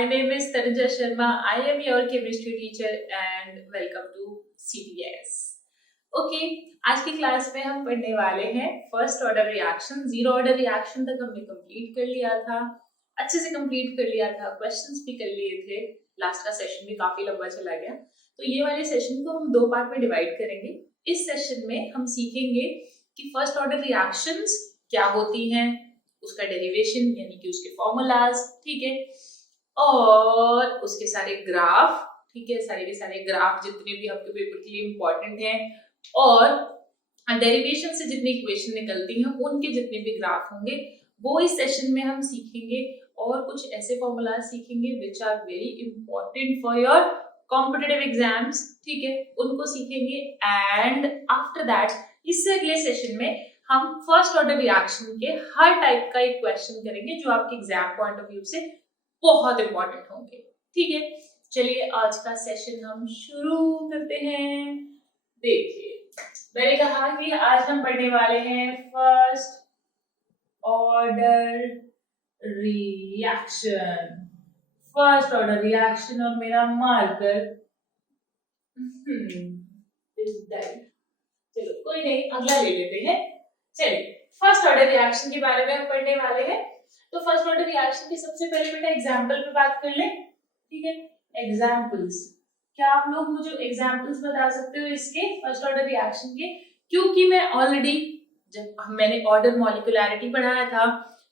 My name is Tanuja Sharma. I am your chemistry teacher and welcome to CTS. Okay, आज की class में हम पढ़ने वाले हैं first order reaction. Zero order reaction तक हमने कंप्लीट कर लिया था, अच्छे से कंप्लीट कर लिया था, क्वेश्चंस भी कर लिए थे। लास्ट का सेशन भी काफी लंबा चला गया, तो ये वाले सेशन को हम दो पार्ट में डिवाइड करेंगे। इस सेशन में हम सीखेंगे कि फर्स्ट ऑर्डर रिएक्शंस क्या होती हैं, उसका डेरिवेशन यानी कि उसके फॉर्मूलाज, ठीक है, और उसके सारे ग्राफ, ठीक है, सारे के सारे ग्राफ जितने भी आपके पेपर के लिए इंपॉर्टेंट हैं, और डेरिवेशन से जितनी इक्वेशन निकलती हैं उनके जितने भी ग्राफ होंगे वो इस सेशन में हम सीखेंगे। और कुछ ऐसे फॉर्मूलाज सीखेंगे which are very important for your competitive exams, ठीक है, उनको सीखेंगे। एंड आफ्टर दैट इससे अगले सेशन में हम फर्स्ट ऑर्डर रिएक्शन के हर टाइप का एक क्वेश्चन करेंगे जो आपके एग्जाम पॉइंट ऑफ व्यू से बहुत इंपॉर्टेंट होंगे, ठीक है। चलिए आज का सेशन हम शुरू करते हैं। देखिए, मैंने कहा कि आज हम पढ़ने वाले हैं first order reaction. First order reaction और मेरा मार्कर चलो कोई नहीं, अगला ले लेते हैं। चलिए, फर्स्ट ऑर्डर रिएक्शन के बारे में हम पढ़ने वाले हैं। तो फर्स्ट ऑर्डर रिएक्शन की सबसे पहले बेटा एग्जांपल पे बात कर ले, ठीक है। एग्जांपल्स, क्या आप लोग मुझे एग्जांपल्स बता सकते हो इसके फर्स्ट ऑर्डर रिएक्शन के? क्योंकि मैं ऑलरेडी जब मैंने ऑर्डर मॉलिक्युलैरिटी पढ़ाया था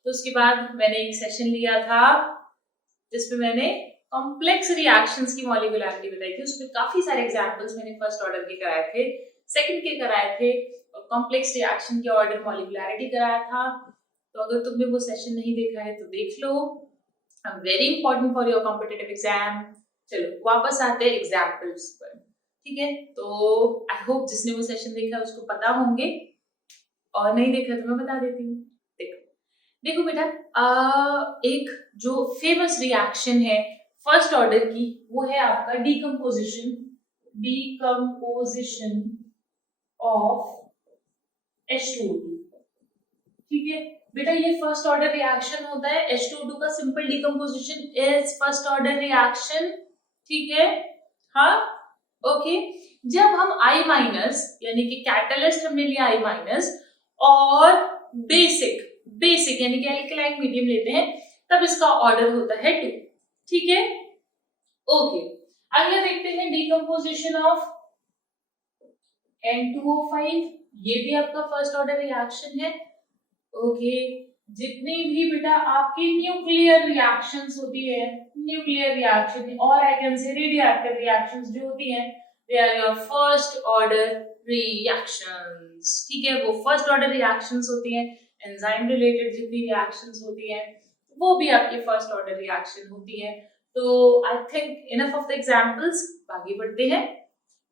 तो उसके बाद मैंने एक सेशन लिया था जिसमें मैंने कॉम्प्लेक्स रिएक्शंस की मॉलिक्युलैरिटी बताई थी। उसमें काफी सारे एग्जांपल्स मैंने फर्स्ट ऑर्डर के कराए थे, सेकंड के कराए थे, और कॉम्प्लेक्स रिएक्शन के ऑर्डर मॉलिक्युलैरिटी कराया था। तो अगर तुमने वो सेशन नहीं देखा है तो देख लो, very important for your competitive exam. चलो वापस आते हैं एग्जाम्पल्स पर, ठीक है। तो आई होप जिसने वो सेशन देखा उसको पता होंगे, और नहीं देखा तो मैं बता देती हूँ। देखो देखो बेटा, एक जो फेमस रिएक्शन है फर्स्ट ऑर्डर की वो है आपका डीकम्पोजिशन ऑफ H2O2, ठीक है बेटा। ये फर्स्ट ऑर्डर रिएक्शन होता है। H2O2 का simple decomposition is first order reaction, ठीक है। हाँ, ओके। जब हम I माइनस यानी कि कैटलिस्ट हमने लिया I माइनस और बेसिक यानी कि अल्कलाइन मीडियम लेते हैं तब इसका ऑर्डर होता है 2, ठीक है, ओके। अगला देखते हैं डिकम्पोजिशन ऑफ N2O5। ये भी आपका फर्स्ट ऑर्डर रिएक्शन है, ओके। जितनी भी बेटा आपकी न्यूक्लियर रिएक्शंस होती है, न्यूक्लियर रिएक्शन और I can say radioactive reactions जो होती हैं, they are your first order reactions, ठीक है। वो फर्स्ट ऑर्डर रिएक्शंस होती हैं। एंजाइम रिलेटेड जितनी रिएक्शंस होती हैं वो भी आपकी फर्स्ट ऑर्डर रिएक्शन होती है। तो I think enough of the examples, आगे बढ़ते हैं।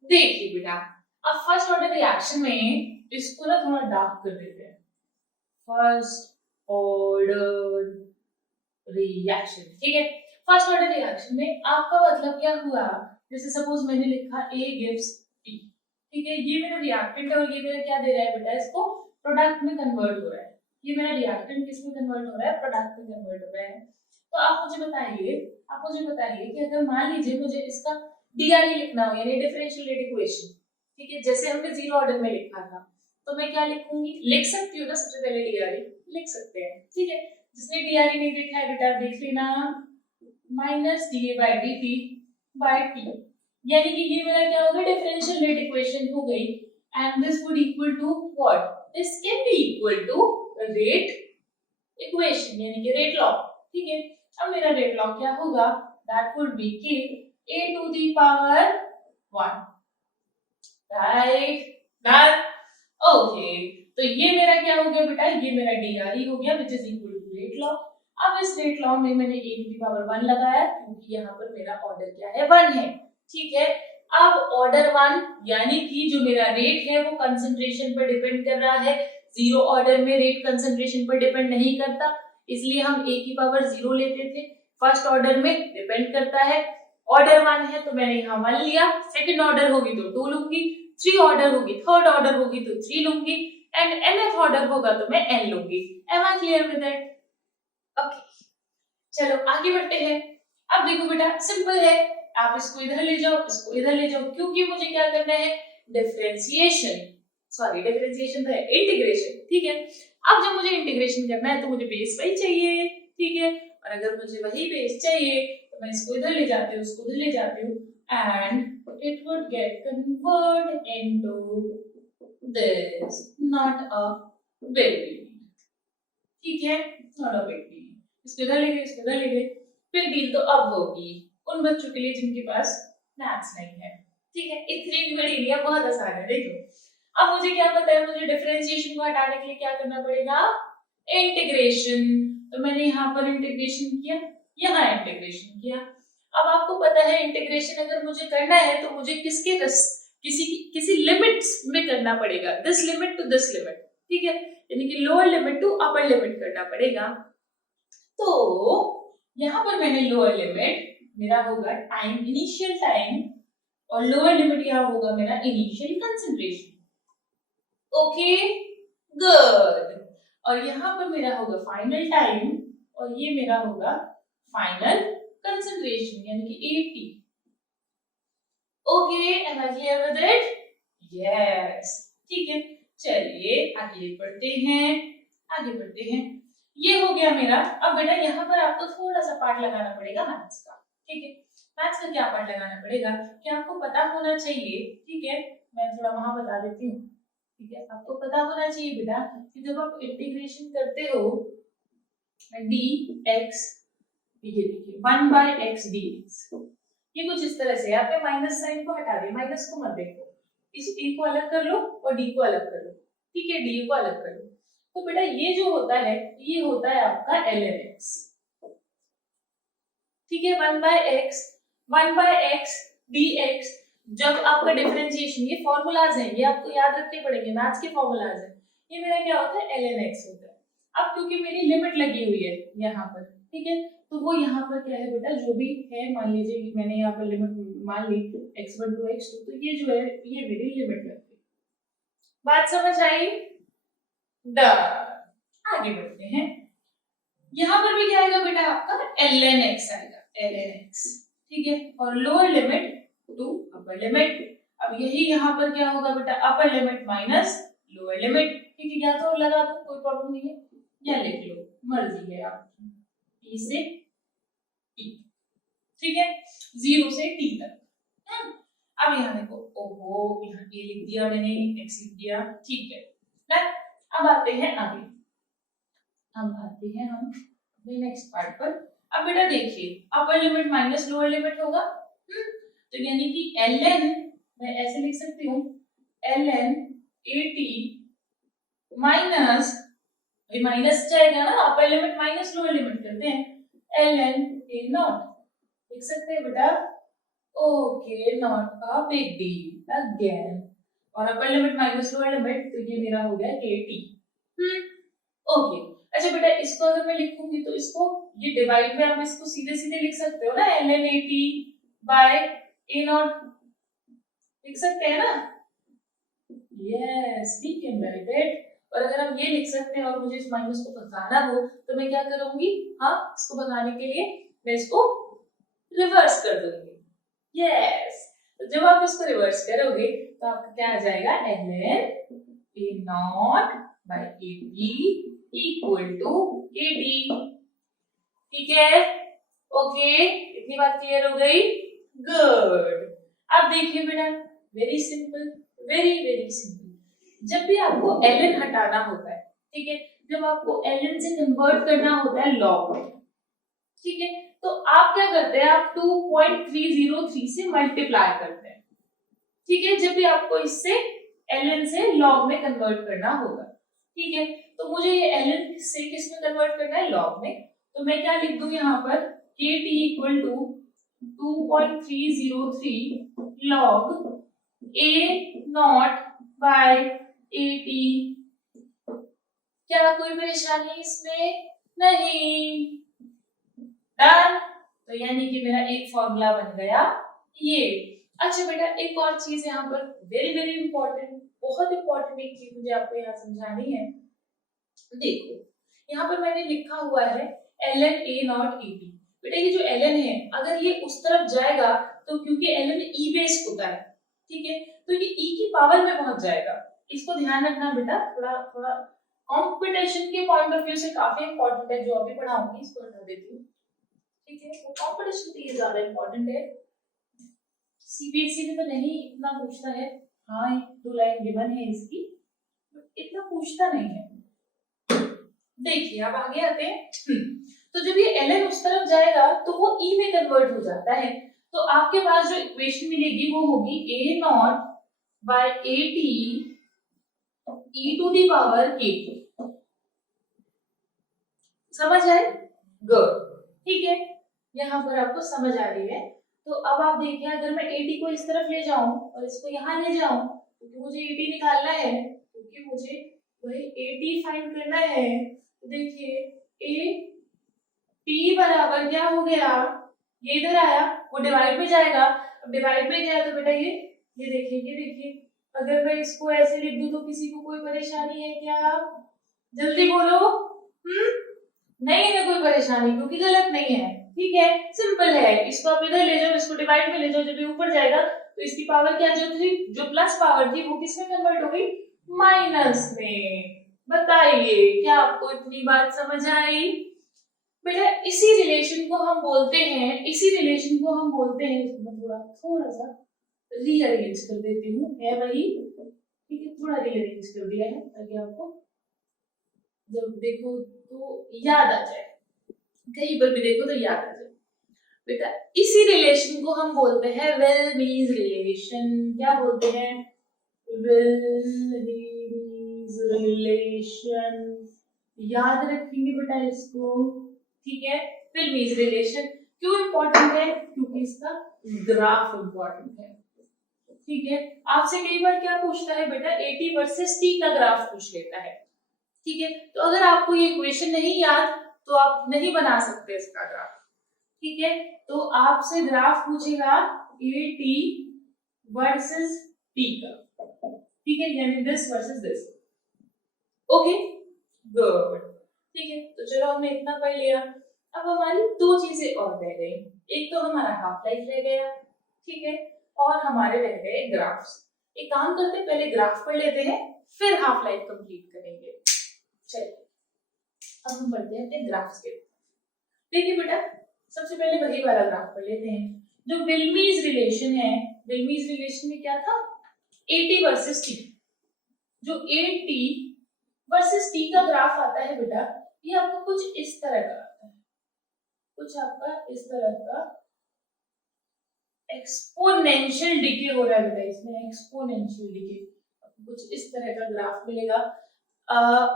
देखिए बेटा, अब फर्स्ट ऑर्डर रिएक्शन में इसको ना थोड़ा डार्क कर देते हैं। फर्स्ट ऑर्डर रिएक्शन, ठीक है। फर्स्ट ऑर्डर रिएक्शन में आपका मतलब क्या हुआ? जैसे सपोज मैंने लिखा A gives B, ठीक है। ये मेरा रिएक्टेंट है और ये मेरा क्या दे रहा है बेटा? इसको प्रोडक्ट में कन्वर्ट हो रहा है। ये मेरा रिएक्टेंट किस में कन्वर्ट हो रहा है? प्रोडक्ट में कन्वर्ट हो रहा है। तो आप मुझे बताइए कि अगर मान लीजिए मुझे इसका DRE लिखना हो यानी डिफरेंशियल रेट इक्वेशन, ठीक है, जैसे हमने जीरो ऑर्डर में लिखा था, तो मैं क्या लिखूंगी? लिख सकती हूँ ना, सबसे पहले DRE लिख सकते हैं, ठीक है। जिसने DRE नहीं देखा है बेटा देख लेना, माइनस DA/dt बाय T, यानी कि ये मेरा क्या हो गया? डिफरेंशियल रेट इक्वेशन हो गई। And this would equal to what? This can be equal to rate equation यानी कि रेट लॉ, ठीक है। अब मेरा रेट लॉ क्या होगा? That would be k a to the power 1, right done, okay. तो ये मेरा क्या हो गया बेटा? ये मेरा DRE हो गया which is equal to rate law. अब इस रेट लॉ में मैंने a टू द पावर 1 लगाया क्योंकि यहाँ पर मेरा ऑर्डर क्या है? 1 है, ठीक है। अब ऑर्डर 1 यानी कि जो मेरा रेट है वो कंसंट्रेशन पर डिपेंड कर रहा है। जीरो ऑर्डर में रेट कंसंट्रेशन पर डिपेंड नहीं करता, इसलिए हम a की पावर 0 लेते थे। फर्स्ट ऑर्डर में डिपेंड करता है। ऑर्डर 1 है तो मैंने यहाँ 1 लिया, सेकंड ऑर्डर होगी तो 2 लूंगी, 3 ऑर्डर होगी, थर्ड ऑर्डर होगी तो 3 लूंगी, एंड nth ऑर्डर होगा तो मैं n लूंगी। Am I clear with that? Okay, चलो आगे बढ़ते हैं। अब देखो बेटा सिंपल है, आप इसको इधर ले जाओ, इसको इधर ले जाओ, क्योंकि मुझे क्या करना है, डिफरेंशिएशन, सॉरी डिफरेंशिएशन तो है, इंटीग्रेशन, ठीक है। अब जब मुझे इंटीग्रेशन करना है तो मुझे बेस वही चाहिए, ठीक है, और अगर मुझे वही बेस चाहिए तो मैं इसको इधर ले जाती हूँ, इसको इधर ले जाती हूँ, and it would get convert into this, not a big deal, ठीक है, नॉट अ बिग डील। इसको इधर ले गए, इसको इधर ले गए, फिर डील तो अब होगी उन बच्चों के लिए जिनके पास मैथ्स नहीं है, ठीक है। इतनी बड़ी एरिया बहुत आसान है। देखो अब मुझे क्या पता है, मुझे डिफरेंशिएशन को हटाने के लिए क्या करना पड़ेगा, इंटीग्रेशन। तो मैंने यहाँ पर इंटीग्रेशन किया, यहाँ इंटीग्रेशन किया। अब आपको पता है इंटीग्रेशन अगर मुझे करना है तो मुझे किसके किसी लिमिट्स में करना पड़ेगा, this limit to this limit, ठीक है, यानी कि lower limit to upper limit करना पड़ेगा। तो यहाँ पर मैंने लोअर लिमिट, मेरा होगा टाइम, इनिशियल टाइम, और लोअर लिमिट यहाँ होगा मेरा इनिशियल कंसंट्रेशन, ओके गुड। और यहाँ पर मेरा होगा फाइनल टाइम, और ये मेरा होगा फाइनल कंसंट्रेशन यानी कि 80, okay, am I clear with it? Yes, ठीक है। चलिए आगे बढ़ते हैं, आगे बढ़ते हैं। ये हो गया मेरा। अब बेटा यहाँ पर आपको थोड़ा सा पार्ट लगाना पड़ेगा मैथ्स का, ठीक है। मैथ्स का क्या पार्ट लगाना पड़ेगा कि आपको पता होना चाहिए, ठीक है, मैं थोड़ा वहां बता देती हूँ, ठीक है। आपको पता होना चाहिए बेटा कि जब आप इंटीग्रेशन करते हो डी एक्स, ये देखिए 1/x dx, ये कुछ इस तरह से, आपने माइनस साइन को हटा दिया, माइनस को मत देखो, इस ए को अलग कर लो और डी को अलग कर लो, ठीक है, डी को अलग कर लो। तो बेटा ये जो होता है, ये होता है आपका ln x, ठीक है, 1/x dx। जब आपका डिफरेंशिएशन, ये फॉर्मूलाज हैं, ये आपको याद रखने पड़ेंगे, मैथ्स के फॉर्मूलाज हैं, ये मेरा क्या होता है, ln x होता है। अब क्योंकि मेरी लिमिट लगी हुई है यहाँ पर, ठीक है, तो वो यहाँ पर क्या है बेटा, जो भी है, मान लीजिए मैंने यहाँ पर लिमिट मान ली x1 to x2, तो ये जो है ये मेरी लिमिट लग गई। बात समझ आई? आगे बढ़ते हैं। यहाँ पर भी क्या आएगा बेटा, आपका ln x आएगा, ln x, ठीक है, और lower limit to upper limit. अब यही यहाँ पर क्या होगा बेटा, upper limit minus lower limit, ठीक है, या तो लगा दो, कोई प्रॉब्लम नहीं है, या लिख लो, मर्जी है आपकी, t से t, ठीक है, 0 से t तक। अब यहाँ देखो, ओहो, यहाँ a लिख दिया मैंने, x लिख दिया, ठीक है ना। अब आते हैं आगे, हम आते हैं हम अपने नेक्स्ट पार्ट पर। अब बेटा देखिए, अपर लिमिट माइनस लोअर लिमिट होगा, तो यानी कि ln, मैं ऐसे लिख सकती हूँ, ln at माइनस, माइनस जाएगा ना, upper limit minus lower limit करते हैं, ln a नॉट, लिख सकते हैं बेटा, okay, not a big deal again, और upper limit minus lower limit, तो ये मेरा हो गया kt, ओके। अच्छा बेटा इसको अगर मैं लिखूंगी तो इसको, ये डिवाइड में आप इसको सीधे सीधे लिख सकते हो ना, ln at by a naught, लिख सकते हैं ना, yes we can write it. और अगर हम ये लिख सकते हैं और मुझे इस माइनस को भगाना हो तो मैं क्या करूंगी, हाँ, इसको भगाने के लिए मैं इसको रिवर्स कर दूंगी, यस। तो जब आप इसको रिवर्स करोगे तो आपका क्या आ जाएगा, ln a naught by at equal to at, ठीक है, ओके, इतनी बात क्लियर हो गई, गुड। अब देखिए बेटा, very simple, very very simple, जब भी आपको ln हटाना होता है, ठीक है, जब आपको ln से कन्वर्ट करना होता है log में, ठीक है, तो आप क्या करते हैं, आप 2.303 से मल्टीप्लाई करते हैं, ठीक है, जब भी आपको इससे ln से log में कन्वर्ट करना होगा, ठीक है। तो मुझे ये ln से किस में कन्वर्ट करना है, log में, तो मैं क्या लिख दूं यहाँ पर, kt equal to 2.303 log a naught by at। क्या कोई परेशानी इसमें? नहीं, डन। तो यानी कि मेरा एक फॉर्मूला बन गया ये। अच्छा बेटा एक और चीज यहाँ पर वेरी वेरी इंपॉर्टेंट, बहुत इंपॉर्टेंट एक चीज मुझे आपको यहाँ समझानी है। देखो यहाँ पर मैंने लिखा हुआ है ln a नॉट at, बेटा ये जो ln है अगर ये उस तरफ जाएगा तो क्योंकि ln e बेस्ड होता है, ठीक है, तो ये e की पावर में पहुंच जाएगा। इसको ध्यान रखना बेटा, थोड़ा थोड़ा कंपटीशन के पॉइंट ऑफ व्यू से काफी इंपॉर्टेंट है, जो अभी पढ़ाऊंगी इसको हटा देती हूँ, ठीक है। तो कंपटीशन के लिए ज्यादा इंपॉर्टेंट है, सीबीएसई में तो नहीं इतना पूछता है, हाँ 2 लाइन गिवन है इसकी, इतना पूछता नहीं है। देखिए अब आगे आते हैं। तो जब ये ln उस तरफ जाएगा तो वो e में कन्वर्ट हो जाता है, तो आपके पास जो इक्वेशन मिलेगी वो होगी a naught by at e to the power k2। समझ आए? गुड, ठीक है, यहाँ पर आपको समझ आ रही है। तो अब आप देखिए अगर मैं at को इस तरफ ले जाऊं और इसको यहाँ ले जाऊं, क्योंकि मुझे at निकालना है, क्योंकि मुझे वही at फाइंड करना है, तो देखिए a p बराबर क्या हो गया, ये इधर आया, वो डिवाइड में जाएगा, अब डिवाइड में गया तो बेटा ये देखिए अगर मैं इसको ऐसे लिख दूं तो किसी को कोई परेशानी है क्या? जल्दी बोलो। नहीं है कोई परेशानी, क्योंकि गलत नहीं है, ठीक है, सिंपल है। इसको आप इधर ले जाओ, इसको डिवाइड में ले जाओ, जब ये ऊपर जाएगा तो इसकी पावर क्या जो थी, जो प्लस पावर थी वो किस में कन्वर्ट हो गई, माइनस में। बताइए क्या आपको इतनी बात समझ आई? बेटा इसी रिलेशन को हम बोलते हैं, इसको थोड़ा सा रीअरेंज कर देती हूँ, है वही, ठीक है, थोड़ा रीअरेंज कर दिया है ताकि आपको जब देखो तो याद आ जाए, कहीं पर भी देखो तो याद आ जाए। बेटा इसी रिलेशन को हम बोलते हैं वेल मीज रिलेशन। क्या बोलते हैं? वेल मीज रिलेशन। याद रखेंगे बेटा इसको, ठीक है। वेल मीज रिलेशन क्यों इंपॉर्टेंट है? क्योंकि इसका ग्राफ इंपॉर्टेंट है, ठीक है। आपसे कई बार क्या पूछता है बेटा, at वर्सेस t का ग्राफ पूछ लेता है, ठीक है। तो अगर आपको ये इक्वेशन नहीं याद तो आप नहीं बना सकते इसका ग्राफ, ठीक है। तो आपसे ग्राफ पूछेगा at वर्सेस t का, ठीक है, यानी this versus this. Okay good, ठीक है। तो चलो हमने इतना पढ़ लिया। अब हमारी 2 चीजें और रह गई, एक तो हमारा हाफ लाइफ रह गया, ठीक है, और हमारे रह गए ग्राफ्स। एक काम करते हैं, पहले ग्राफ पढ़ लेते हैं, फिर हाफ लाइफ कंप्लीट करेंगे। चलिए अब हम पढ़ते हैं ग्राफ्स के। देखिए बेटा सबसे पहले वही वाला ग्राफ पढ़ लेते हैं जो विल्मीज रिलेशन है। विल्मीज रिलेशन में क्या था, at वर्सेस t। जो at वर्सेस t का ग्राफ आता है बेटा, ये आपको कुछ इस तरह का आता है, कुछ आपका इस तरह का एक्सपोनेंशियल डिके हो रहा है बेटा, इसमें एक्सपोनेंशियल डिके, कुछ इस तरह का ग्राफ मिलेगा।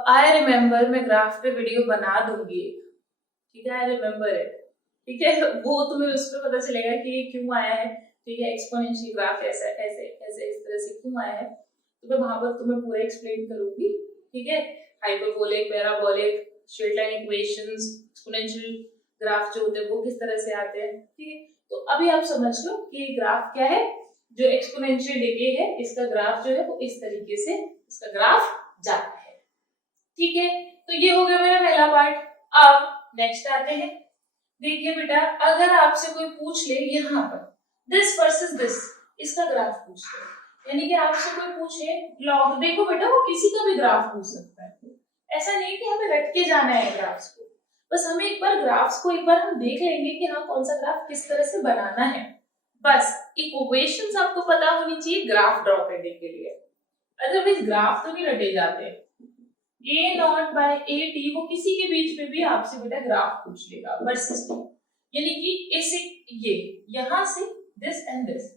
आई रिमेम्बर, मैं ग्राफ पे वीडियो बना दूंगी, ठीक है, आई रिमेम्बर है, ठीक है, वो तुम्हें उस पर पता चलेगा कि ये क्यों आया है, ठीक है, एक्सपोनेंशियल ग्राफ ऐसे ऐसे ऐसे इस तरह से क्यों आया है, तो मैं वहां पर तुम्हें पूरा एक्सप्लेन करूंगी, ठीक है। Hyperbolic, parabolic, straight line equations, exponential graph जो होते हैं वो किस तरह से आते हैं, ठीक है। तो अभी आप समझ लो कि ग्राफ क्या है, जो एक्सपोनेंशियल डिके है इसका ग्राफ जो है वो इस तरीके से इसका ग्राफ जाता है, ठीक है। तो ये हो गया मेरा पहला पार्ट। अब नेक्स्ट आते हैं। देखिए बेटा अगर आपसे कोई पूछ ले यहाँ पर दिस वर्सेस दिस, इसका ग्राफ पूछ ले, यानी कि आपसे कोई पूछे लॉग, देखो बेटा वो किसी का भी ग्राफ पूछ सकता है, ऐसा नहीं कि हमें रट के जाना है ग्राफ्स को, बस हमें एक बार ग्राफ्स को एक बार हम देख लेंगे कि हाँ कौन सा ग्राफ किस तरह से बनाना है, बस इक्वेशंस आपको पता होनी चाहिए ग्राफ ड्रॉ करने के लिए, अदरवाइज ग्राफ तो नहीं रटे जाते। a नॉट बाय at वो किसी के बीच में भी आपसे बेटा ग्राफ पूछ लेगा वर्सेस t, यानी कि ऐसे ये यहां से दिस एंड दिस,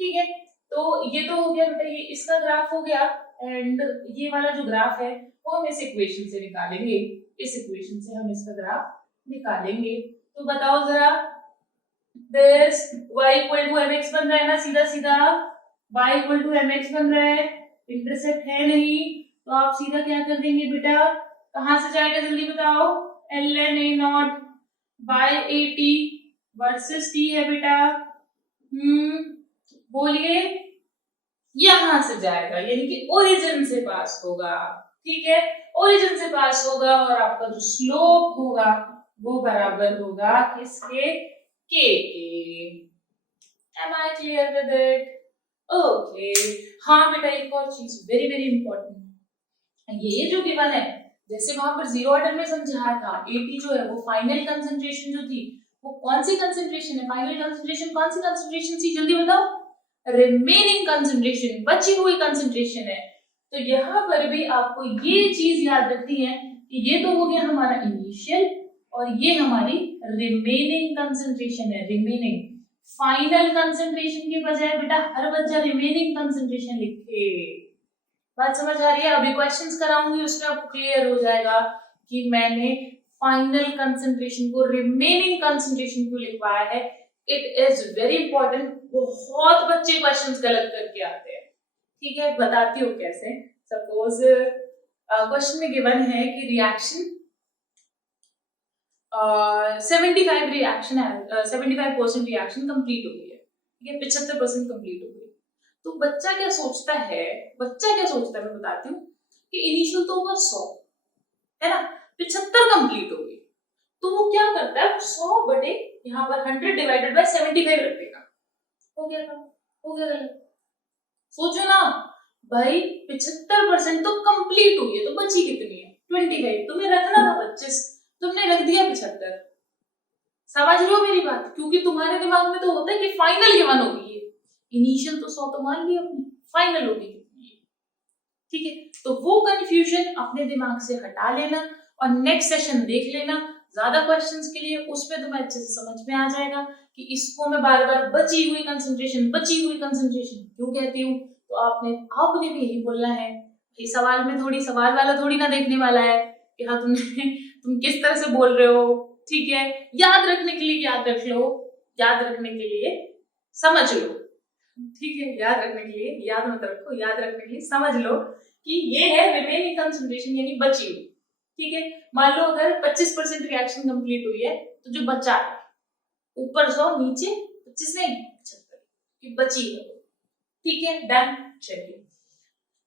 ठीक है। तो ये तो हो गया बेटा, ये इसका ग्राफ हो गया, एंड ये वाला जो ग्राफ है वो हम इस इक्वेशन से निकालेंगे, इस इक्वेशन से हम इसका ग्राफ निकालेंगे। तो बताओ जरा, this y equal to mx बन रहा है ना, सीधा सीधा y इक्वल टू mx बन रहा है, इंटरसेप्ट है नहीं, तो आप सीधा क्या कर देंगे बेटा, कहां से जाएगा जल्दी बताओ, ln a naught by at versus t है बेटा, बोलिए, यहां से जाएगा, यानी कि ओरिजिन से पास होगा, ठीक है, ओरिजिन से पास होगा, और आपका जो स्लोप होगा वो बराबर होगा किसके, के के। Am I clear with it? Okay. हाँ बेटा, एक और चीज वेरी वेरी इंपॉर्टेंट, ये जो गिवन है, जैसे वहां पर जीरो ऑर्डर में समझाया था, एटी जो है वो फाइनल कंसंट्रेशन जो थी, वो कौन सी कंसंट्रेशन है, फाइनल कंसंट्रेशन कौन सी कंसंट्रेशन थी, जल्दी बताओ। रिमेनिंग कंसंट्रेशन, बची हुई कंसंट्रेशन है। तो यहाँ पर भी आपको ये चीज याद रखनी है कि ये तो हो गया हमारा इनिशियल और ये हमारी रिमेनिंग कंसंट्रेशन है, रिमेनिंग। फाइनल कंसंट्रेशन के बजाय बेटा हर बच्चा रिमेनिंग कंसंट्रेशन लिखे। बात समझ आ रही है? अभी क्वेश्चंस कराऊंगी उसमें आपको क्लियर हो जाएगा कि मैंने फाइनल कंसंट्रेशन को रिमेनिंग कंसंट्रेशन क्यों लिखवाया है। इट इज वेरी इंपॉर्टेंट, बहुत बच्चे क्वेश्चंस गलत करके आते हैं। ठीक है, बताती हूँ कैसे। सपोज क्वेश्चन में गिवन है कि रिएक्शन 75 रिएक्शन है, 75% रिएक्शन कंप्लीट हो गई है, ठीक है, 75% कंप्लीट हो गई। तो बच्चा क्या सोचता है, मैं बताती हूँ कि इनिशियल तो होगा 100, है ना, 75 कंप्लीट हो गई, तो वो क्या करता है, 100 बटे यहाँ पर 100 डिवाइडेड बाय 75 रख देगा। हो गया काम, हो गया गलत। सोचो ना भाई, 75% तो कंप्लीट हुई है, तो बची कितनी है, 25। तुम्हें रखना था 25, तुमने रख दिया 75। समझ लो मेरी बात, क्योंकि तुम्हारे दिमाग में तो होता है कि फाइनल गिवन होगी, इनिशियल तो 100 तो मान लिया अपनी, फाइनल होगी कितनी है। ठीक है, तो वो कंफ्यूजन अपने दिमाग से हटा लेना और नेक्स्ट सेशन देख लेना ज्यादा क्वेश्चंस के लिए, उसमें तुम्हें अच्छे से समझ में आ जाएगा कि इसको मैं बार बार बची हुई कंसंट्रेशन क्यों कहती हूँ। तो आपने भी यही बोलना है, ये सवाल में थोड़ी, सवाल वाला थोड़ी ना देखने वाला है कि हाँ तुम किस तरह से बोल रहे हो। ठीक है, याद रखने के लिए याद रख लो, याद रखने के लिए समझ लो, ठीक है, याद रखने के लिए याद मत रखो, याद रखने के लिए समझ लो कि ये है रिमेनिंग कंसंट्रेशन यानी बची हुई। ठीक है, मान लो अगर 25% रिएक्शन कंप्लीट हुई है, तो जो बचा है ऊपर 100 नीचे 25 नहीं 75 की बची है। ठीक है, डन। चलिए,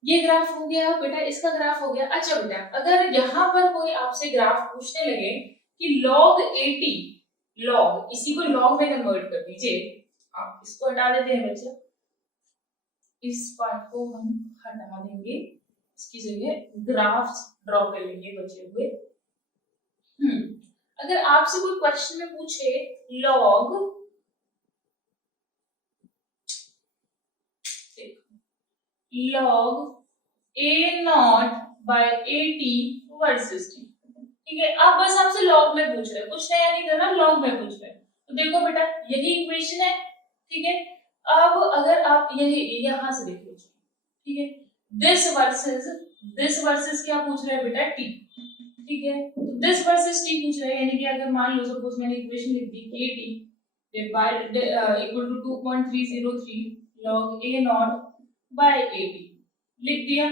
ये ग्राफ हो गया बेटा, इसका ग्राफ हो गया। अच्छा बेटा, अगर यहाँ पर कोई आपसे ग्राफ पूछने लगे कि log 80, log, इसी को log में कन्वर्ट कर दीजिए, आप इसको हटा देते हैं बच्चे, इस पार्ट को हम हटा देंगे, इसकी जगह ग्राफ्स ड्रॉ कर लेंगे बचे हुए। अगर आपसे कोई क्वेश्चन में पूछे log a naught by 80 versus t, ठीक है, अब बस आपसे log में पूछ रहे हैं, कुछ नया नहीं करना, log में पूछ रहे हैं। तो देखो बेटा, यही इक्वेशन है, ठीक है। अब अगर आप यही यहां से देख लीजिए, ठीक है, दिस वर्सेस क्या पूछ रहे हैं बेटा, t, ठीक है, तो दिस वर्सेस t पूछ रहे हैं, यानी कि अगर मान लो सपोज मैंने इक्वेशन लिख दी kt divide equal to 2.303 log a naught by 80 लिख दिया।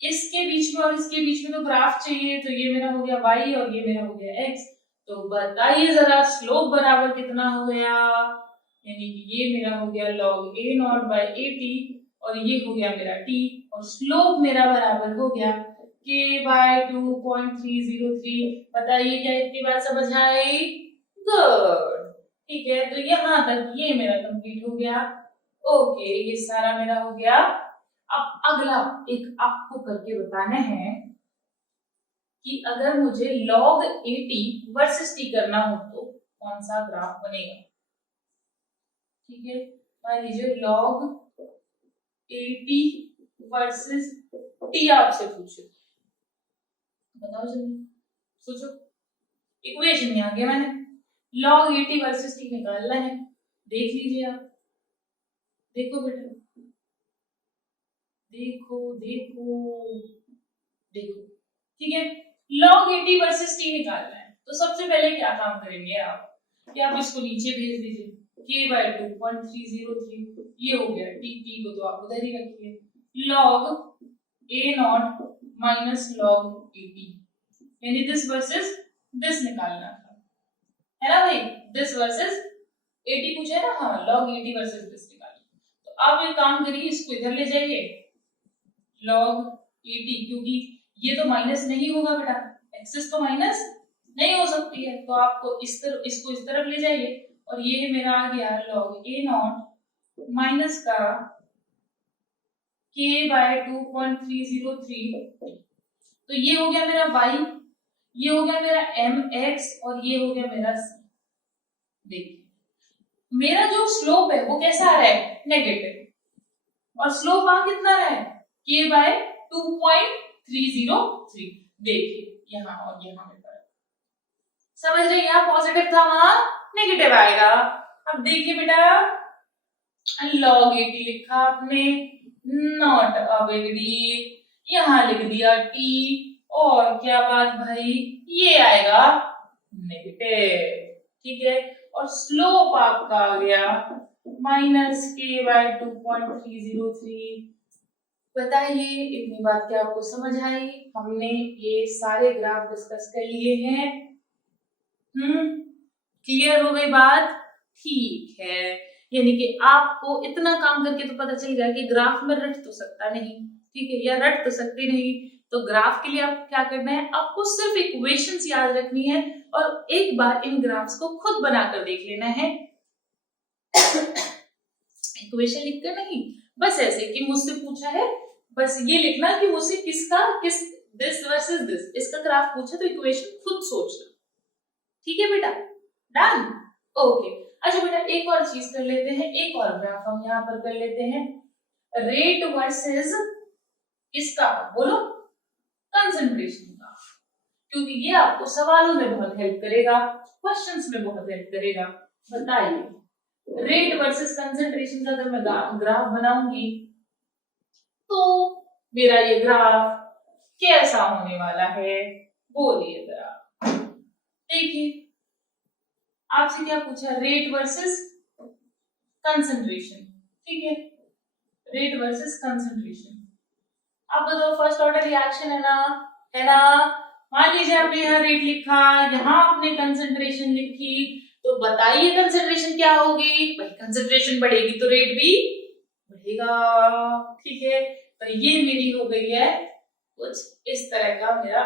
इसके बीच में और इसके बीच में तो ग्राफ चाहिए, तो ये मेरा हो गया y और ये मेरा हो गया x। तो बताइए जरा स्लोप बराबर कितना हो गया, यानी कि ये मेरा हो गया log a नॉट बाय 80 और ये हो गया मेरा t, और स्लोप मेरा बराबर हो गया k बाय 2.303। बताइए क्या इतनी बात समझ आई? गुड, ठीक है, तो यहाँ तक ये मेरा कंप्लीट हो गया। ओके, ये सारा मेरा हो गया। अब अगला एक आपको करके बताना है कि अगर मुझे log 80 वर्सेस t करना हो तो कौन सा ग्राफ बनेगा। ठीक है, मान लीजिए log 80 वर्सेस t आपसे पूछे, बताओ जल्दी, सोचो। इक्वेशन में आ गया मैंने, log 80 वर्सेस t निकालना है, देख लीजिए आप, देखो बेटा, देखो देखो देखो, ठीक है, log 80 वर्सेस t निकालना है, तो सबसे पहले क्या काम करेंगे आप कि आप इसको नीचे भेज दीजिए, k by 2.303, ये हो गया, t को तो आप उधर ही रखिए, log a not minus log 80, यानी दिस वर्सेस दिस निकालना था, है ना भाई, दिस वर्सेस 80 पूछा है ना, हाँ, log 80 वर्सेस दिस निकालना। तो आप एक काम करिए, इसको इधर ले जाइए, log 80, क्योंकि ये तो माइनस नहीं होगा बेटा, एक्सेस तो माइनस नहीं हो सकती है, तो आपको इसको इस तरफ ले जाइए और ये मेरा आ गया log a नॉट माइनस का k बाय 2.303। तो ये हो गया मेरा y, ये हो गया मेरा mx और ये हो गया मेरा c। देखिए मेरा जो स्लोप है वो कैसा आ रहा है, नेगेटिव, और स्लोप आ कितना रहा है, k बाय 2.303। देखिए यहाँ और यहाँ में फर्क समझ रहे, यहाँ पॉजिटिव था वहां नेगेटिव आएगा। अब देखिए बेटा log 80 लिखा आपने, नॉट अ बिग डील, यहाँ लिख दिया t, और क्या बात भाई, ये आएगा नेगेटिव, ठीक है। और स्लोप आपका आ गया माइनस के बाय 2.303। बताइए इतनी बात क्या आपको समझ आई? हमने ये सारे ग्राफ डिस्कस कर लिए हैं। क्लियर हो गई बात? ठीक है, यानी कि आपको इतना काम करके तो पता चल गया कि ग्राफ में रट तो सकता नहीं, ठीक है, या रट तो सकते नहीं। तो ग्राफ के लिए आपको क्या करना है, आपको सिर्फ इक्वेशंस याद रखनी है और एक बार इन ग्राफ्स को खुद बनाकर देख लेना है। इक्वेशन लिखकर नहीं, बस ऐसे कि मुझसे पूछा है, बस ये लिखना कि मुझसे किस दिस वर्सेस दिस, इसका ग्राफ पूछा तो इक्वेशन खुद सोचना, ठीक है बेटा, डन, ओके। अच्छा बेटा एक और चीज कर लेते हैं, एक और ग्राफ हम यहाँ पर कर लेते हैं, रेट वर्सेस इसका, बोलो, कंसंट्रेशन का, क्योंकि ये आपको सवालों में बहुत हेल्प करेगा, क्वेश्चंस में बहुत हेल्प करेगा। बताइए रेट वर्सेस कंसंट्रेशन का अगर मैं ग्राफ बनाऊंगी तो मेरा ये ग्राफ कैसा होने वाला है, बोलिए जरा। देखिए आपसे क्या पूछा, रेट वर्सेस कंसंट्रेशन, ठीक है, रेट वर्सेस कंसंट्रेशन। अब बताओ फर्स्ट ऑर्डर रिएक्शन है ना, है ना। मान लीजिए आपने यहाँ रेट लिखा, यहाँ आपने कंसंट्रेशन लिखी, तो बताइए कंसंट्रेशन क्या होगी, भाई कंसंट्रेशन बढ़ेगी तो रेट भी बढ़ेगा, ठीक है। तो ये मेरी हो गई है कुछ इस तरह का मेरा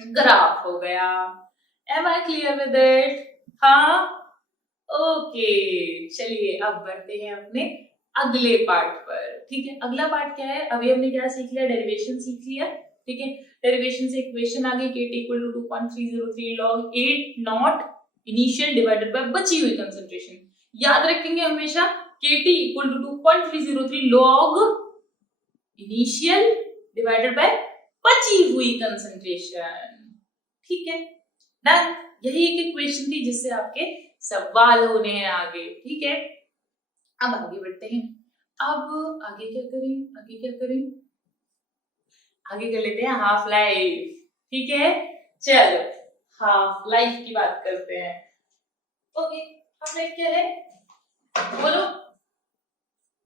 ग्राफ हो गया। Am I clear with it? हाँ, ओके। चलिए अब बढ़ते हैं अपने अगले पार्ट पर, ठीक है। अगला पार्ट क्या है, अभी हमने क्या सीख लिया, डेरिवेशन सीख लिया, ठीक है। डेरिवेशन से इक्वेशन आ गई, kt equal to 2.303 log 8 naught initial divided by बची हुई कंसंट्रेशन। याद रखेंगे हमेशा kt equal to 2.303 log initial divided by बची हुई कंसंट्रेशन, ठीक है, डन। यही एक इक्वेशन थी जिससे आपके सवाल होने हैं आगे, ठीक है। अब आगे बढ़ते हैं, अब आगे क्या करें, आगे क्या करें, आगे कर लेते हैं हाफ लाइफ, ठीक है। चलो हाफ लाइफ की बात करते हैं। ओके हाफ लाइफ क्या है, बोलो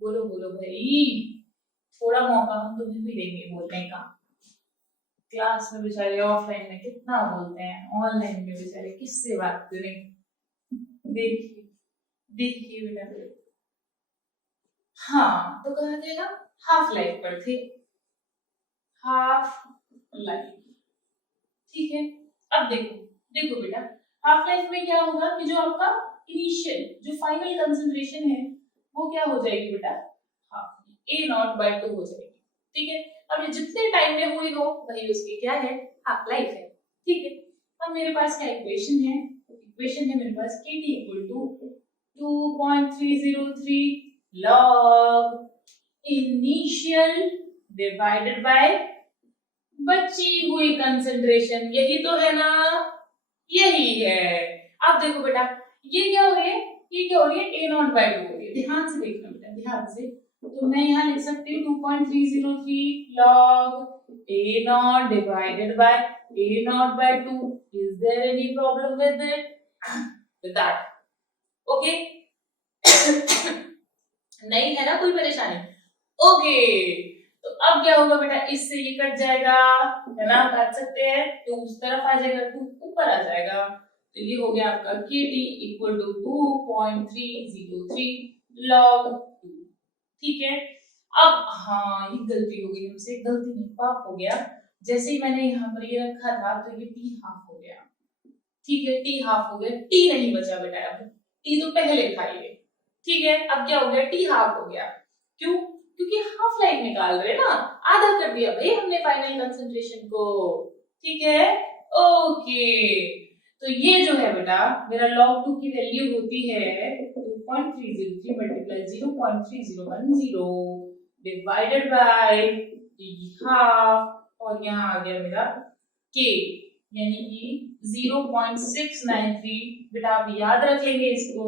बोलो बोलो भाई, थोड़ा मौका हम तुम्हें भी देंगे बोलने का। क्लास में बेचारे ऑफलाइन में कितना बोलते हैं, ऑनलाइन में बेचारे किससे बात करें। देखिए देखिए बेटा, हाँ तो कहा जाएगा हाफ लाइफ पर थे, हाफ लाइफ, ठीक है। अब देखो देखो बेटा, हाफ लाइफ में क्या होगा कि जो आपका इनिशियल जो फाइनल कंसंट्रेशन है वो क्या हो जाएगी बेटा, हाफ ए नॉट बाय 2 हो जाएगी, ठीक है। अब ये जितने टाइम में हुई हो वही उसकी क्या है, हाफ लाइफ है, ठीक है। अब मेरे पास क्या इक्वेशन है, इक्वेशन है मेरे पास kt equal to 2.303 log initial divided by बची हुई कंसंट्रेशन, यही तो है ना, यही है। अब देखो बेटा ये क्या हो रही है, ये क्या हो रही है, a नॉट बाय 2 हो रही है, ध्यान से देखना बेटा, ध्यान से। तो मैं यहाँ लिख सकती हूँ 2.303 log a naught divided by a naught by 2। Is there any problem with it, with that, okay. नहीं है ना कोई परेशानी, ओके। तो अब क्या होगा बेटा, इससे ये कट जाएगा, है ना, काट सकते हैं, तो उस तरफ आ जाएगा, 2 ऊपर आ जाएगा, तो ये हो गया आपका kt इक्वल टू 2.303 log 2, ठीक है। अब हाँ ये गलती हो गई हमसे, गलती नहीं पाप हो गया, जैसे ही मैंने यहाँ पर ये रखा था तो ये टी हाफ हो गया, ठीक है, टी हाफ हो गया, टी नहीं बचा बेटा, अब टी तो पहले था ये, ठीक है, अब क्या हो गया, टी हाफ हो गया, क्यों, क्योंकि हाफ लाइफ निकाल रहे ना, आधा कर दिया भाई हमने फाइनल कंसंट्रेशन को, ठीक है, ओके। तो ये जो है बेटा मेरा log 2 की वैल्यू होती है 2.303 multiply 0.3010 divided by T half, और यहाँ आ गया मेरा k, यानी कि 0.693। बेटा आप याद रख लेंगे इसको,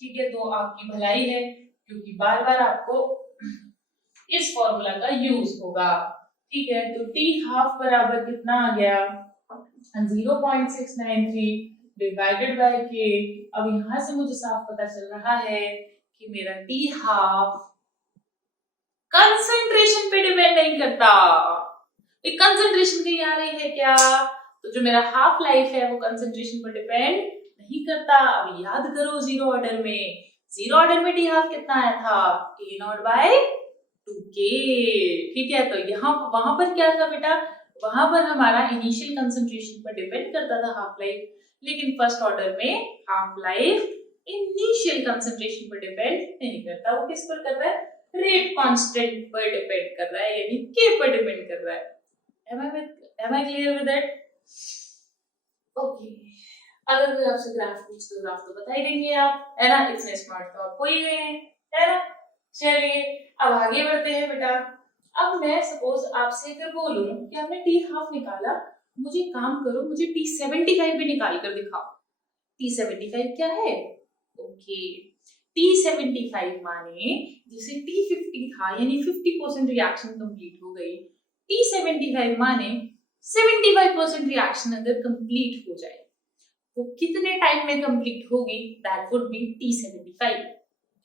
ठीक है, तो आपकी भलाई है, क्योंकि बार बार आपको इस फॉर्मूला का यूज होगा, ठीक है। तो टी हाफ बराबर कितना आ गया, 0.693 डिवाइडेड बाय के। अब यहां से मुझे साफ पता चल रहा है कि मेरा टी हाफ कंसंट्रेशन पे डिपेंड नहीं करता, कंसंट्रेशन कहीं आ रही है क्या, तो जो मेरा हाफ लाइफ है वो कंसंट्रेशन पर डिपेंड नहीं करता। अब याद करो जीरो ऑर्डर में टी हाफ कितना आया था, टी नॉट बाय 2k, ठीक है। तो यहाँ वहां पर क्या था बेटा, वहां पर हमारा इनिशियल कंसंट्रेशन पर डिपेंड करता था हाफ लाइफ, लेकिन फर्स्ट ऑर्डर में हाफ लाइफ इनिशियल कंसंट्रेशन पर डिपेंड नहीं करता, वो किस पर कर रहा है, रेट कांस्टेंट पर डिपेंड कर रहा है, यानी k पर डिपेंड कर रहा है। Am I clear with that? Okay. अगर कोई आपसे ग्राफ पूछे तो ग्राफ तो बता ही देंगे आप, है ना, इतने स्मार्ट तो आप हो ही गए हैं, है ना। चलिए अब आगे बढ़ते हैं बेटा। अब मैं सपोज आपसे अगर बोलूं कि आपने टी हाफ निकाला, मुझे काम करो, मुझे टी 75 भी निकाल कर दिखाओ। टी 75 क्या है, ओके, टी 75 माने जैसे टी 50 था, यानी 50% रिएक्शन कंप्लीट हो गई, टी 75 माने 75% रिएक्शन अगर कंप्लीट हो जाए, वो कितने टाइम में कंप्लीट होगी, दैट वुड बी टी 75,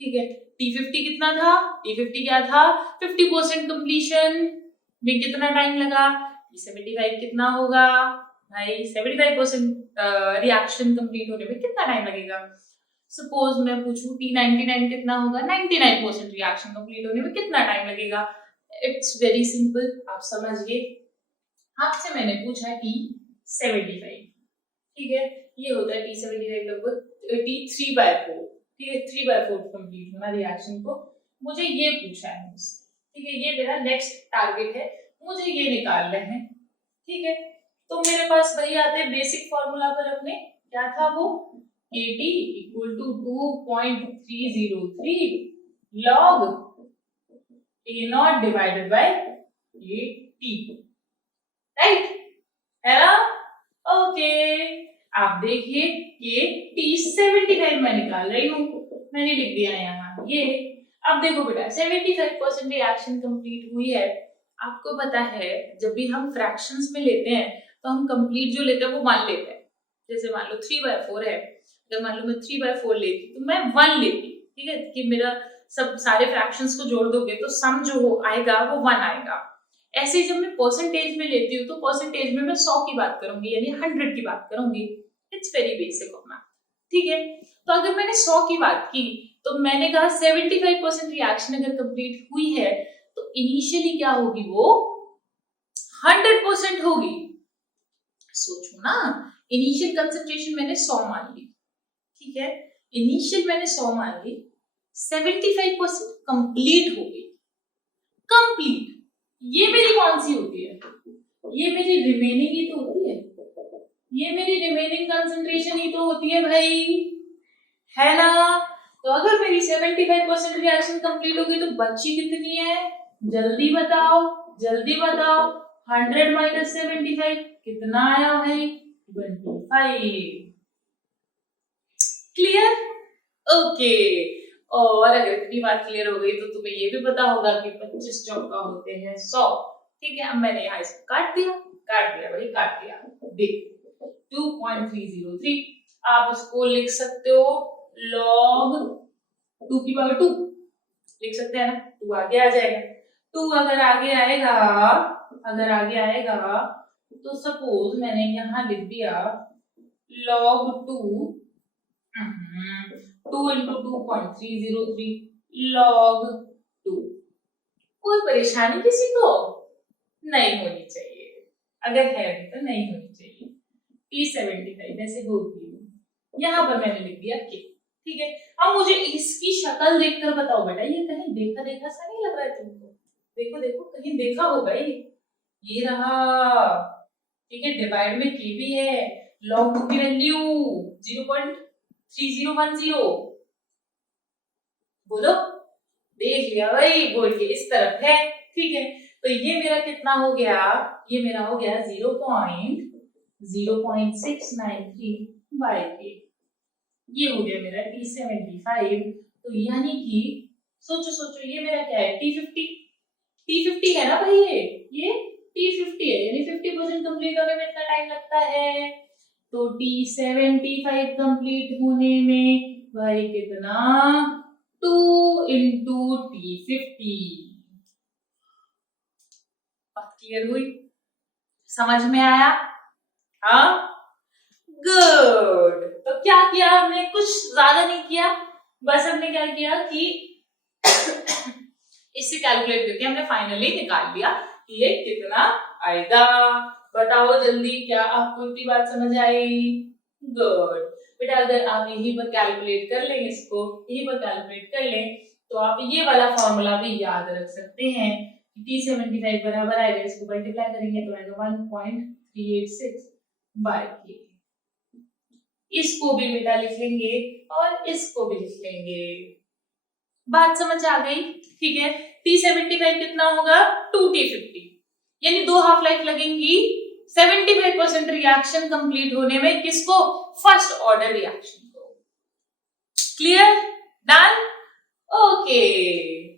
ठीक है। टी 50 कितना था, टी 50 क्या था, 50% कंप्लीशन में कितना टाइम लगा, टी 75 कितना होगा भाई, 75% रिएक्शन कंप्लीट होने में कितना टाइम लगेगा। सपोज मैं पूछूं टी 99 कितना होगा, 99% रिएक्शन कंप्लीट होने में कितना टाइम लगेगा। इट्स वेरी सिंपल, आप समझिए, आपसे मैंने पूछा टी 75, ठीक है, ये होता है टी 75 लगभग टी 3/4, ठीक है, 3/4 कंप्लीट होना रिएक्शन को, मुझे ये पूछा है मुझसे, ठीक है, ये मेरा नेक्स्ट टारगेट है, मुझे ये निकालना है, ठीक है। तो मेरे पास वही आते हैं बेसिक फॉर्मूला पर अपने, क्या था वो, KT equal to 2.303 log A naught divided by KT, right, है ना, ओके। आप देखिए कि टी 75 मैं निकाल रही हूँ, मैंने लिख दिया यहाँ ये। अब देखो बेटा 75% रिएक्शन कंप्लीट हुई है, आपको पता है जब भी हम फ्रैक्शंस में लेते हैं तो हम कंप्लीट जो लेते हैं वो 1 लेते हैं, जैसे मान लो 3/4 है, अगर मान लो मैं 3/4 लेती तो मैं 1 लेती, ठीक है, कि मेरा सब सारे फ्रैक्शंस को जोड़ दोगे तो सम जो हो आएगा वो 1 आएगा। ऐसे जब मैं परसेंटेज में लेती हूँ तो परसेंटेज में मैं 100 की बात करूंगी, यानी 100 की बात करूंगी, it's very basic of math, ठीक है। तो अगर मैंने 100 की बात की तो मैंने कहा 75% रिएक्शन अगर कंप्लीट हुई है तो इनिशियली क्या होगी, वो 100% होगी। सोचो ना, इनिशियल कंसंट्रेशन मैंने 100 मान ली, ठीक है, इनिशियल मैंने 100 मान ली, 75% कंप्लीट हो गई, कंप्लीट, ये मेरी कौन सी होती है, ये मेरी रिमेनिंग ही तो होती है, ये मेरी रिमेनिंग कंसंट्रेशन ही तो होती है भाई, है ना। तो अगर मेरी 75% रिएक्शन कंप्लीट हो गई तो बची कितनी है, जल्दी बताओ, जल्दी बताओ, 100 माइनस 75 कितना आया भाई, 25, क्लियर, ओके। और अगर इतनी बात क्लियर हो गई तो तुम्हें ये भी पता होगा कि 25 चौका होते हैं 100, ठीक है। अब मैंने यहाँ इसको काट दिया भाई, काट दिया, देख 2.303, आप इसको लिख सकते हो log 2 की पावर 2, लिख सकते हैं ना, 2 आगे आ जाएगा, 2 अगर आगे आएगा तो सपोज मैंने यहाँ लिख दिया log 2 2 into 2.303 log 2। कोई परेशानी किसी को नहीं होनी चाहिए, अगर है अभी तो नहीं होनी चाहिए। T75 ऐसे होती है, यहाँ पर मैंने लिख दिया K। ठीक है, अब मुझे इसकी शक्ल देखकर बताओ बेटा, ये कहीं देखा देखा सा नहीं लग रहा है तुमको? देखो देखो, कहीं देखा होगा ये रहा। ठीक है, डिवाइड में K भी है, log 2 की वैल्यू 0.3010। बोलो, देख लिया भाई, बोर्ड के इस तरफ है। ठीक है, तो ये मेरा कितना हो गया, ये मेरा हो गया 0.0693 बाय के। ये हो गया मेरा T75। तो यानी कि सोचो सोचो, ये मेरा क्या है, T50 है ना भाई, ये T50 है, यानी 50% कंप्लीट होने में इतना टाइम लगता है। तो T75 कंप्लीट होने में भाई कितना, 2 into T50। बात क्लियर हुई, समझ में आया? हाँ, गुड। तो क्या किया हमने, कुछ ज्यादा नहीं किया, बस हमने क्या किया कि इससे कैलकुलेट करके हमने फाइनली निकाल लिया कि ये कितना आएगा। बताओ जल्दी, क्या आपको इतनी बात समझ आई? गुड बेटा, अगर आप यहीं पर कैलकुलेट कर लें, इसको यहीं पर कैलकुलेट कर लें, तो आप ये वाला फॉर्मूला भी याद रख सकते हैं। T75 बराबर आएगा, इसको मल्टीप्लाई करेंगे तो आएगा 1.386 बाय के। इसको भी बेटा लिख लेंगे और इसको भी लिख लेंगे। बात समझ आ गई? ठीक है, T75 कितना होगा, 2T50, यानी 2 हाफ लाइफ लगेंगी 75% रिएक्शन कंप्लीट होने में। किसको? फर्स्ट ऑर्डर रिएक्शन को। क्लियर? डन? ओके,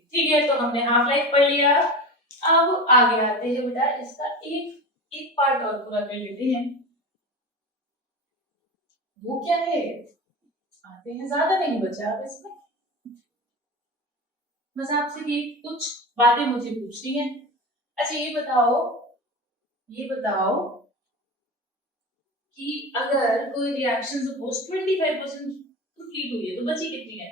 ठीक है, तो हमने हाफ लाइफ पढ़ लिया। अब आगे आते हैं बेटा, इसका एक पार्ट और पूरा कर लेते हैं। वो क्या है, आते हैं, ज्यादा नहीं बचा अब इसमें, बस आपसे भी कुछ बातें मुझे पूछनी है। अच्छा ये बताओ कि अगर कोई रिएक्शन सपोज 25% कंप्लीट हुई है तो बची कितनी है?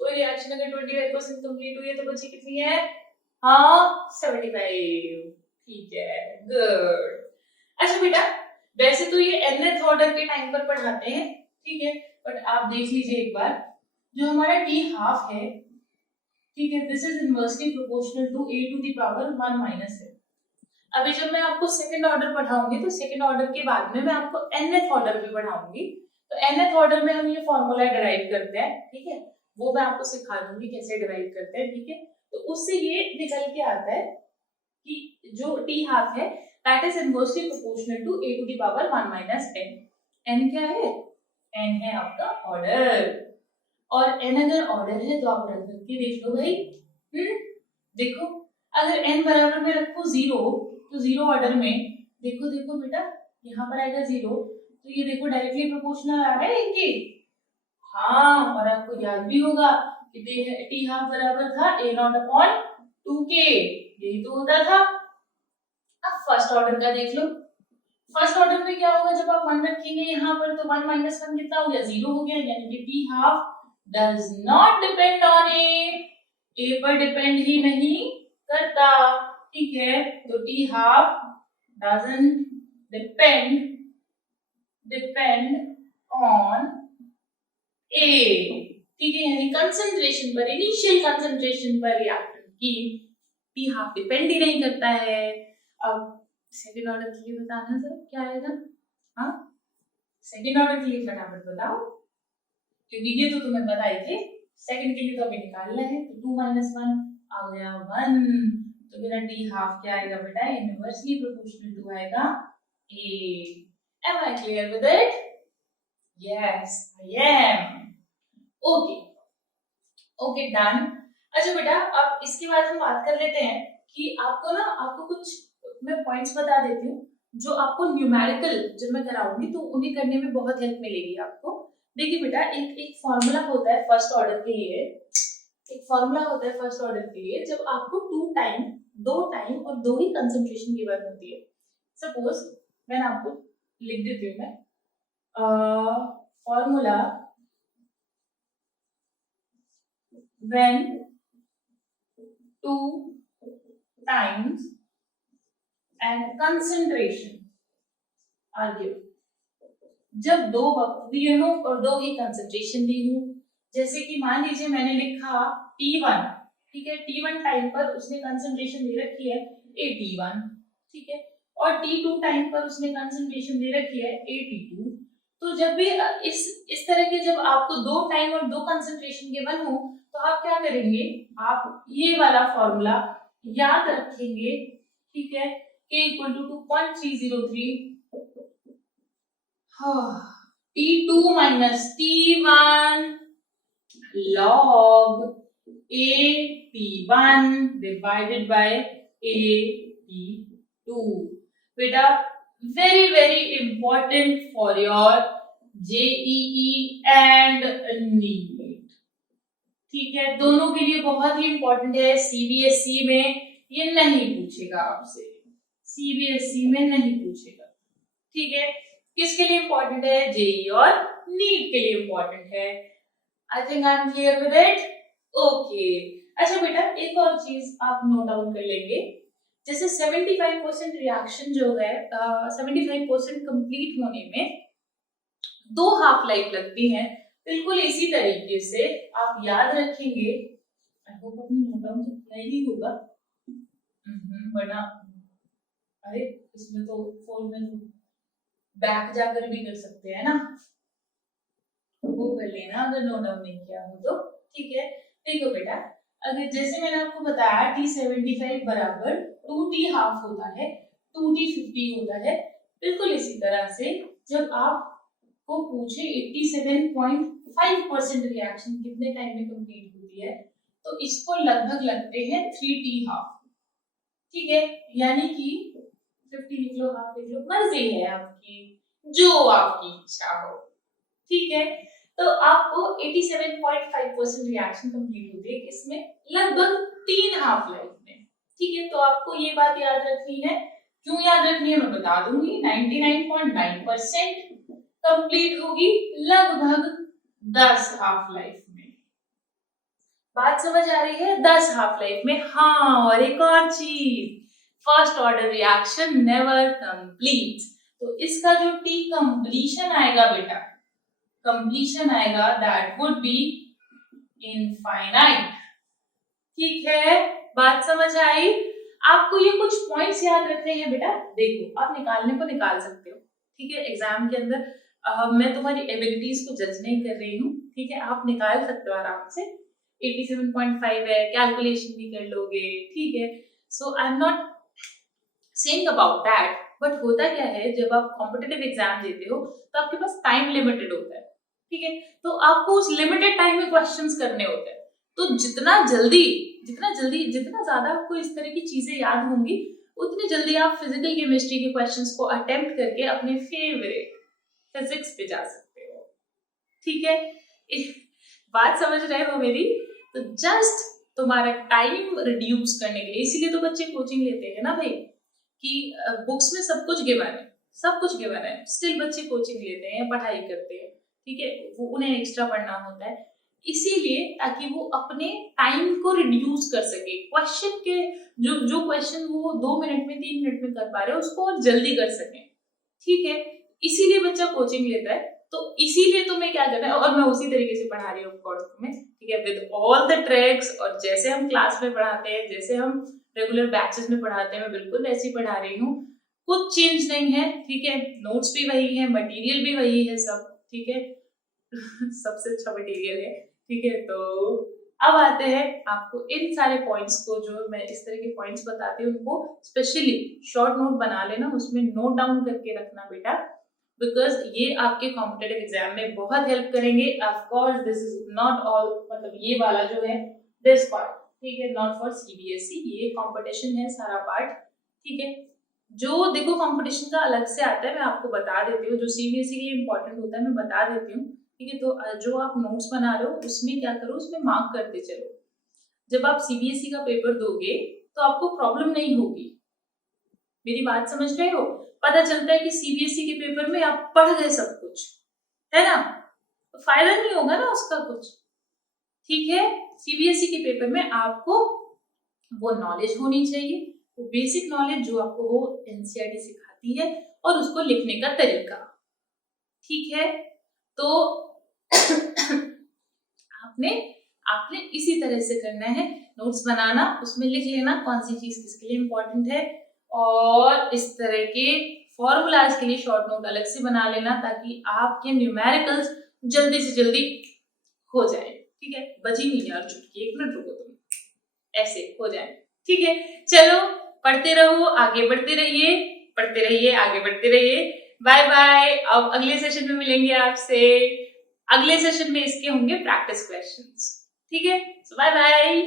कोई रिएक्शन अगर 25% कंप्लीट हुई है तो बची कितनी है? हाँ, 75। ठीक है, गुड। अच्छा बेटा, वैसे तो ये nth ऑर्डर के टाइम पर पढ़ाते हैं, ठीक है, बट आप देख लीजिए एक बार, जो हमारा t हाफ है, ठीक है, this is inversely proportional to a to the power 1 minus है। अभी जब मैं आपको सेकंड ऑर्डर पढ़ाऊंगी तो सेकंड ऑर्डर के बाद में मैं आपको nth ऑर्डर भी पढ़ाऊंगी। तो nth ऑर्डर में हम ये फॉर्मूला डिराइव करते हैं, ठीक है, वो मैं आपको सिखा दूंगी कैसे डिराइव करते हैं। ठीक है, तो उससे ये निकल के आता है कि जो t हाफ है that is inversely proportional to a to the power 1 minus n। n क्या है? n है आपका ऑर्डर, और n अगर ऑर्डर है तो आप रख करके देख लो भाई। देखो, अगर n बराबर में रखो 0 तो 0 ऑर्डर में देखो देखो बेटा, यहाँ पर आएगा 0, तो ये देखो डायरेक्टली प्रोपोर्शनल आ रहा है इनके। हाँ, और आपको याद भी होगा कि टी हाफ बराबर था a नॉट अपॉन 2k, यही तो होता था। अब फर्स्ट ऑर्डर का देख लो, फर्स्ट ऑर्डर में क्या होगा, जब आप 1 रखेंगे यहाँ पर तो 1 माइनस 1 कितना हो गया, 0 हो गया, यानी कि T half does not depend on A पर डिपेंड ही नहीं करता। ठीक है, तो T half doesn't depend on A. ठीक है, यानी कंसंट्रेशन पर, इनिशियल कंसंट्रेशन पर रिएक्टेंट की टी हाफ डिपेंड ही नहीं करता है। अब सेकेंड ऑर्डर के लिए बताना सर क्या आएगा? हाँ, सेकेंड ऑर्डर के लिए फटाफट बताओ, क्योंकि ये तो तुम्हें पता ही थे। सेकंड के लिए तो अभी निकालना है, तो 2 माइनस 1 आ गया 1, तो मेरा टी हाफ क्या आएगा बेटा, इनवर्सली प्रोपोर्शनल टू आएगा a। Am I clear with it? Yes, I am. Okay, okay, done. अच्छा बेटा, अब इसके बाद हम बात कर लेते हैं कि आपको कुछ मैं पॉइंट्स बता देती हूँ जो आपको न्यूमेरिकल जब मैं कराऊंगी तो उन्हें करने में बहुत हेल्प मिलेगी आपको। देखिए बेटा, एक फॉर्मूला होता है फर्स्ट ऑर्डर के लिए, एक फॉर्मूला होता है फर्स्ट ऑर्डर के लिए जब आपको दो टाइम और दो ही कंसंट्रेशन गिवन होती है। सपोज मैं आपको लिख देती हूँ, मैं formula when 2 times and concentration are given. जब दो वक्त दिए हो और दो ही कंसंट्रेशन दी हो, जैसे कि मान लीजिए मैंने लिखा T1, ठीक है, T1 टाइम पर उसने कंसंट्रेशन दे रखी है AT1, ठीक है, और T2 टाइम पर उसने कंसंट्रेशन दे रखी है AT2। तो जब भी इस तरह के जब आपको दो टाइम और दो कंसंट्रेशन गिवन हो तो आप क्या करेंगे, आप ये वाला फॉर्मूला याद रखेंगे, ठीक है, K equal to 2.303 T2 minus T1 log AT1 divided by AT2। बेटा very very important for your JEE and NEET, ठीक है, दोनों के लिए बहुत ही इंपॉर्टेंट है। CBSE में ये नहीं पूछेगा आपसे, CBSE में नहीं पूछेगा, ठीक है। किसके लिए इंपॉर्टेंट है, JEE और NEET के लिए इंपॉर्टेंट है। I think I am clear with it, okay. अच्छा बेटा एक और चीज आप नोट डाउन कर लेंगे, जैसे 75% रिएक्शन जो है 75% कंप्लीट होने में 2 हाफ लाइफ लगती हैं, बिल्कुल इसी तरीके से आप याद रखेंगे। आई होप आपने नोट डाउन तो किया ही होगा, वरना अरे इसमें तो फोन में बैक जाकर भी कर सकते हैं ना, वो कर लेना अगर नोट डाउन नहीं किया हो तो, ठीक है। देखो बेटा अगर जैसे मैंने आपको बताया T75 बराबर 2T हाफ होता है, 2T50 होता है, बिल्कुल इसी तरह से जब आपको पूछे 87.5% रिएक्शन कितने टाइम में कंप्लीट होती है तो इसको लगभग लगते हैं 3T हाफ, ठीक है, यानी कि 50 लिख लो, हाफ लिख लो, मर्जी है आपकी, जो आपकी इच्छा हो, ठीक है। तो आपको 87.5% रिएक्शन कंप्लीट होती है किसमें, लगभग 3 हाफ लाइफ में, ठीक है। तो आपको ये बात याद रखनी है, क्यों याद रखनी है मैं बता दूंगी। 99.9% कंप्लीट होगी लगभग 10 हाफ लाइफ में, बात समझ आ रही है, 10 हाफ लाइफ में। हाँ और एक और चीज, first order reaction never complete, तो इसका जो टी कंप्लीशन आएगा बेटा, कंप्लीशन आएगा दैट वुड बी इनफाइनाइट, ठीक है, बात समझ आई। आपको ये कुछ पॉइंट्स याद रखने हैं बेटा, देखो आप निकालने को निकाल सकते हो, ठीक है, एग्जाम के अंदर मैं तुम्हारी एबिलिटीज को जज नहीं कर रही हूँ, ठीक है, आप निकाल सकते हो आराम से, 87.5 है, कैलकुलेशन भी कर लोगे, ठीक है। So I am not saying about that, but होता क्या है जब आप कॉम्पिटिटिव एग्जाम देते हो तो आपके पास टाइम लिमिटेड होता है, ठीक है, तो आपको उस लिमिटेड टाइम में क्वेश्चंस करने होते हैं, तो जितना जल्दी जितना ज्यादा आपको इस तरह की चीजें याद होंगी उतनी जल्दी आप फिजिकल केमिस्ट्री के क्वेश्चंस को अटेम्प्ट करके अपने फेवरेट फिजिक्स पे जा सकते हो, ठीक है। बात समझ रहे हो मेरी, तो जस्ट तुम्हारा टाइम रिड्यूस करने के लिए, इसीलिए तो बच्चे कोचिंग लेते हैं ना भाई, कि बुक्स में सब कुछ गिवन है, स्टिल बच्चे कोचिंग लेते हैं, पढ़ाई करते हैं, ठीक है, वो उन्हें एक्स्ट्रा पढ़ना होता है, इसीलिए ताकि वो अपने टाइम को रिड्यूस कर सके, क्वेश्चन के जो क्वेश्चन वो 2 मिनट में 3 मिनट में कर पा रहे हैं उसको और जल्दी कर सके, ठीक है, इसीलिए बच्चा कोचिंग लेता है। तो इसीलिए तुम्हें क्या करना है, और मैं उसी तरीके से पढ़ा रही हूँ कोर्स में, ठीक है, विद ऑल द ट्रिक्स, और जैसे हम क्लास में पढ़ाते हैं, जैसे हम रेगुलर बैचेस में पढ़ाते हैं, मैं बिल्कुल वैसे ही पढ़ा रही हूँ, कुछ चेंज नहीं है, ठीक है, नोट्स भी वही है, मटेरियल भी वही है, सब ठीक है। सबसे अच्छा मटेरियल है, ठीक है। तो अब आते हैं आपको इन सारे पॉइंट्स को, जो मैं इस तरह के पॉइंट्स बताती हूँ उनको स्पेशली शॉर्ट नोट बना लेना, उसमें नोट डाउन करके रखना बेटा, बिकॉज ये आपके कॉम्पिटिटिव एग्जाम में बहुत हेल्प करेंगे। Of course this is not all, मतलब ये वाला जो है दिस पार्ट, ठीक है, नॉट फॉर CBSE, ये कंपटीशन है सारा पार्ट, ठीक है। जो देखो कंपटीशन का अलग से आता है, मैं आपको बता देती हूँ, जो CBSE के लिए इंपॉर्टेंट होता है मैं बता देती हूँ, ठीक है। तो जो आप नोट्स बना रहे हो उसमें क्या करो, उसमें मार्क करते चलो, जब आप CBSE का पेपर दोगे तो आपको प्रॉब्लम नहीं होगी, मेरी बात समझ रहे हो, पता चलता है कि CBSE के पेपर में आप पढ़ गए सब कुछ, है ना, तो फायदा नहीं होगा ना उसका कुछ, ठीक है। CBSE के पेपर में आपको वो नॉलेज होनी चाहिए, वो बेसिक नॉलेज जो आपको वो एनसीईआरटी सिखाती है और उसको लिखने का तरीका, ठीक है। तो आपने आपने इसी तरह से करना है, नोट्स बनाना, उसमें लिख लेना कौन सी चीज किसके लिए इम्पोर्टेंट है, और इस तरह के फॉर्मूलाज के लिए शॉर्ट नोट अलग से बना लेना ताकि आपके न्यूमेरिकल्स जल्दी से जल्दी हो जाए, ठीक है। बची नहीं यार चुटकी, 1 मिनट रुको तुम, ऐसे हो जाए, ठीक है। चलो पढ़ते रहो, आगे बढ़ते रहिए, पढ़ते रहिए, आगे बढ़ते रहिए। Bye bye. अब अगले सेशन में मिलेंगे आपसे। अगले सेशन में इसके होंगे प्रैक्टिस क्वेश्चंस, ठीक है। Bye bye.